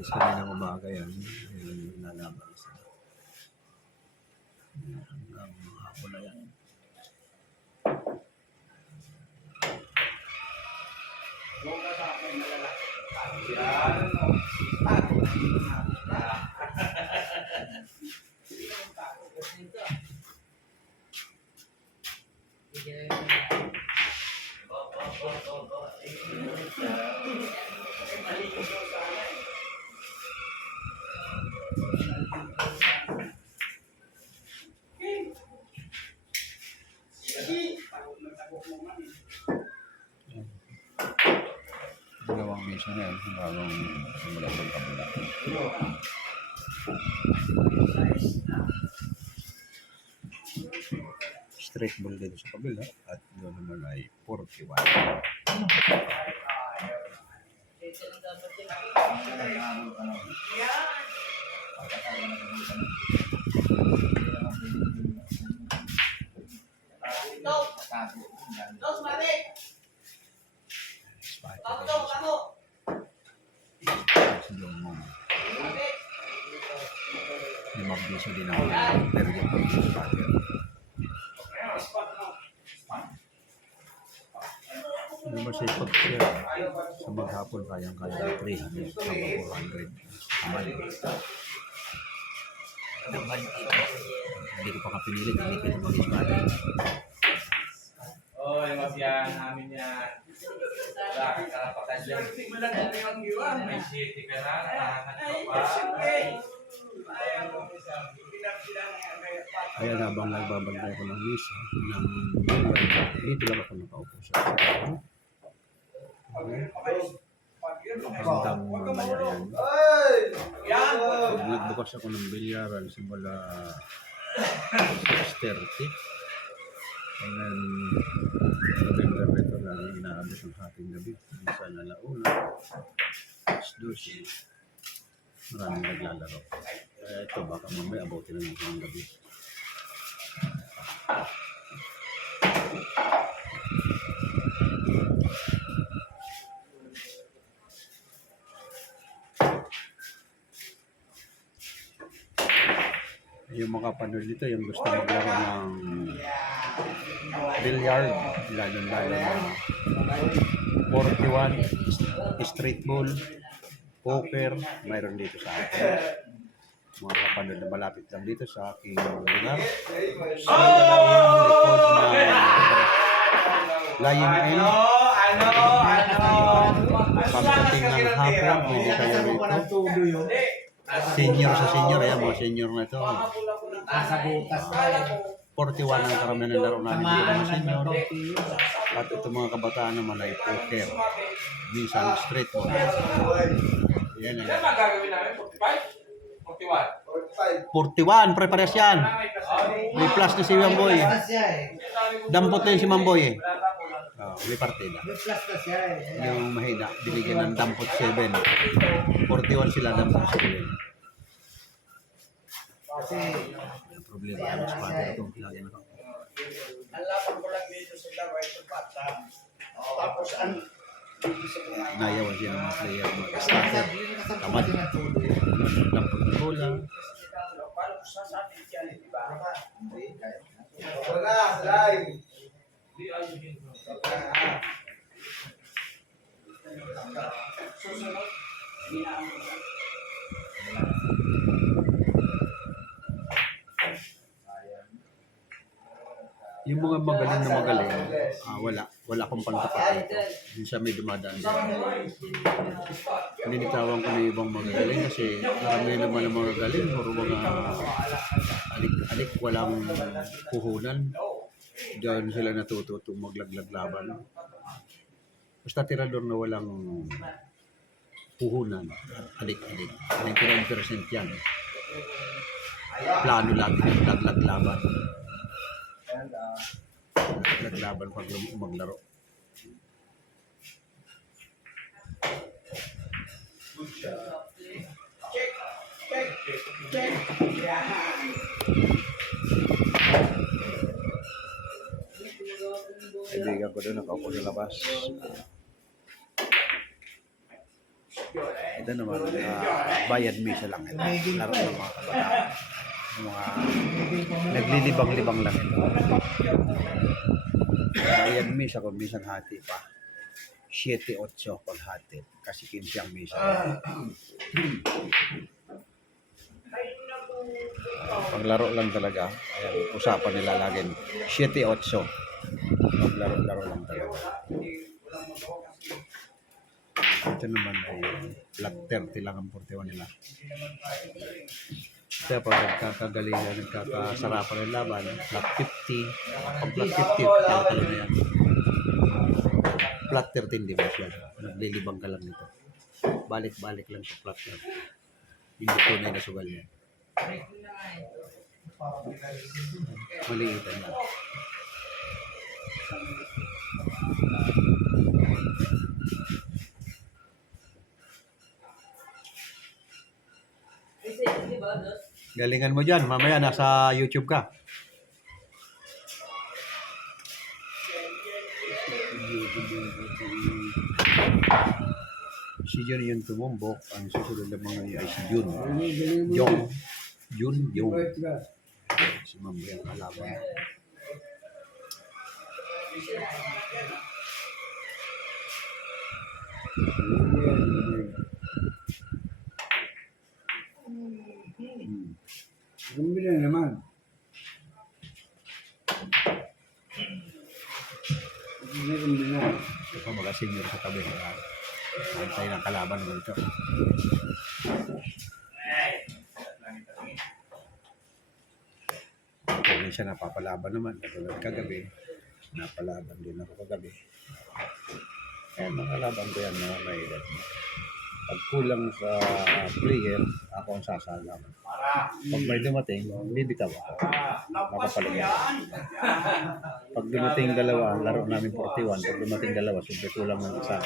practice kanina umaga yan. Yung nalaban sa hanggang hapon na yan. Dalawang mission na yan bagong simulan ng kabila. Straight ball dito sa kabila at doon naman ay 41. Limang piso din ang perget ng spotter. Masipag siya sa maghapon kayang-kaya 300 hanggang 400 naman. Hindi ko pa kapinilit, hindi ko na mag-spotter. Oh, yung masyahan namin yan. Bakit karapakan dyan? May city ka na, nakahanap ka pa. Kaya habang nagbabantay ko ng misa, dito lang ako nakaupo sa hanggang mamaya yan. Nagbukas ako ng bilyaran simula 6:30. And then, November nito lang inaabot ng hating gabi. Minsan na launa, 12. Maraming naglalaro. Ito, baka mamaya abutin na ng gabi. Yung mga panood dito, yung gusto maglaro ng billiard, lalo-lalo na 41, street ball, poker, mayroon dito sa akin. Mga kapanood na malapit lang dito sa aking lugar. Sa likod na Lion Inn. Pagdating ng hapon, pwede kayo rito. Senior sa senior, ayan mga senior na ito. 41 ang karamihan ng laro namin dito mga senior. At itong mga kabataan naman ay poker. Minsan street ball. Yan ang 41, pre-pares yan. May plus na si Mamboy. Dampot na yun si Mamboy eh. May partida. Yung mahina, binigyan ng dampot 7. 41 sila, dampot 7. Kasi yung problema ang sponsor ito. Lagi na ito. Ang laban ko lang dito sa Davao ito patam. Tapos ang nayawan siya ng mga player, mga starter. Tamad. Dampot na bola. paano ko sasabihin siya, di ba? Wala, slide. Susunod, hinaan mo lang. Yung mga magaling na magaling, wala akong pantapat dito. Yung siya may dumadaan dito. Ninitawan ko na yung ibang magagaling kasi marami naman ang mga galing. Puro mga alik-alik, walang puhunan. Diyan sila natututong maglaglag laban. Basta tirador na walang puhunan, alik-alik. 99% yan. Plano lang yung laglag laban. Naglaban pag maglaro. Check. Kaibigan ko doon, nakaupo sa labas. Ito naman, bayad misa lang ito. Laro ng mga kabataan. Yung mga naglilibang-libang lang ito. Bayad misa kung minsan hati pa. 7-8 pag hati. Kasi 15 ang misa. Paglaro lang talaga. Ayan, usapan nila lagi. 7-8. Paglaro-laro lang talaga. Ito naman ay flat 30 lang ang 41 nila. Kaya pag nagkakagalingan, nagkakasarapan ng laban, flat 50. Pag flat 50, talo na yan. Flat 13 di ba siya? Naglilibang ka lang nito. Balik-balik lang sa flat 13. Hindi tunay na sugal yan. Maliitan lang. Galingan mo dyan. Mamaya nasa YouTube ka. Si Jun yung tumumbok. Ang susunod na mga ay si Jun. Jun. Si Mambo yung kalaban. Gumila naman. Gumila. Ito mga senior sa tabi. Antay ng kalaban ko ito. Kung minsan napapalaban naman. Katulad kagabi. Napalaban din ako kagabi. Kaya mga kalaban ko yan mga kailan. Pag kulang sa player, ako ang sasalam. Pag may dumating, bibitaw ako. Makapaligyan. Pag dumating dalawa, laro namin 41. Pag dumating dalawa, siyempre kulang ng isa.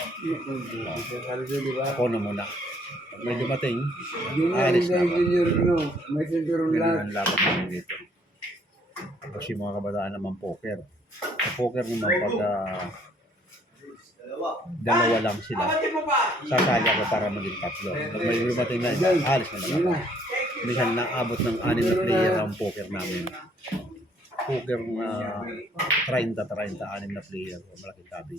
Ako na muna. Pag may dumating, alis na ako. May sinturong Ganun lahat. ang laban namin dito. Tapos yung mga kabataan naman poker. Sa poker naman pag dalawa lang sila, sasali ako para maging tatlo. Pag may dumating na isa, alis na naman. Minsan naabot ng 6 na player ang poker namin. Poker na 30, 6 na player. Malaking tabi.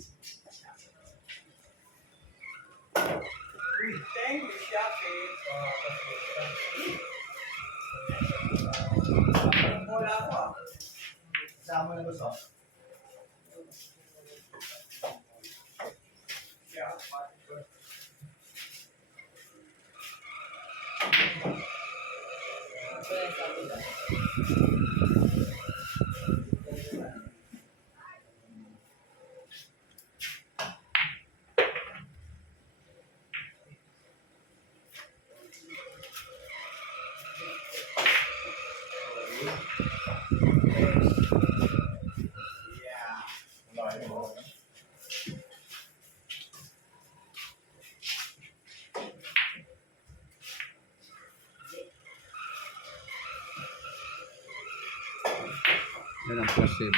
Yan ang plus 7.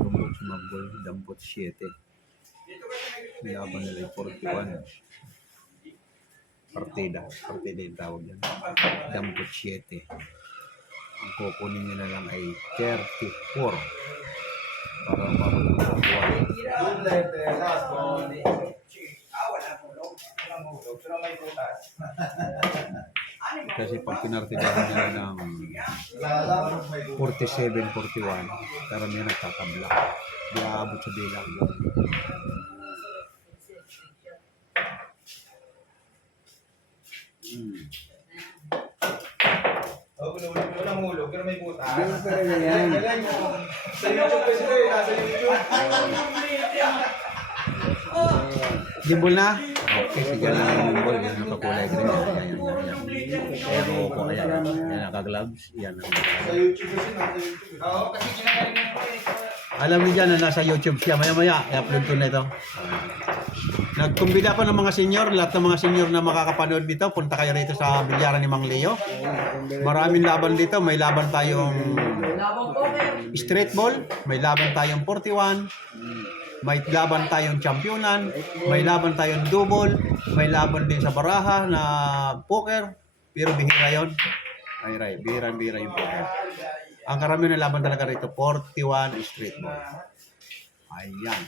Rumbok si Mamboy. Dampot 7. Nilaban nila yung 41. Partida. Partida yung tawag yan. Dampot 7. Ang kukunin nila lang ay 34. Para umabot ng 41. Kasi pag pinartidahan nila ng 47-41, karamihan nagtatabla. Di aabot sa bilang. Walang hulog, pero may butas. Ganun talaga yan. Sa YouTube kasi nasa YouTube. Gimbal na? Okay, sige lang yung gimbal. Yan ang kakulay ko rin. Ayan, opo, ayan. Yan ang kagloves. Yan ang Sa YouTube kasi nasa YouTube. Oo, kasi kinagaling ko alam niyo dyan na nasa YouTube siya. Maya-maya, i-upload ko na ito. Nagkumbida pa ng mga senior. Lahat ng mga senior na makakapanood dito, punta kayo rito sa bilyaran ni Mang Leo. Maraming laban dito. May laban tayong straight ball. May laban tayong 41. May laban tayong championan, may laban tayong double, may laban din sa baraha na poker, pero bihira yon. Ay, Ray, bihira yung poker. Ang karamihan na laban talaga rito, 41 Street Ball. Ayan.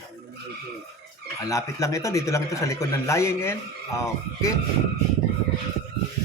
Malapit lang ito, dito lang ito sa likod ng Lying End. Okay.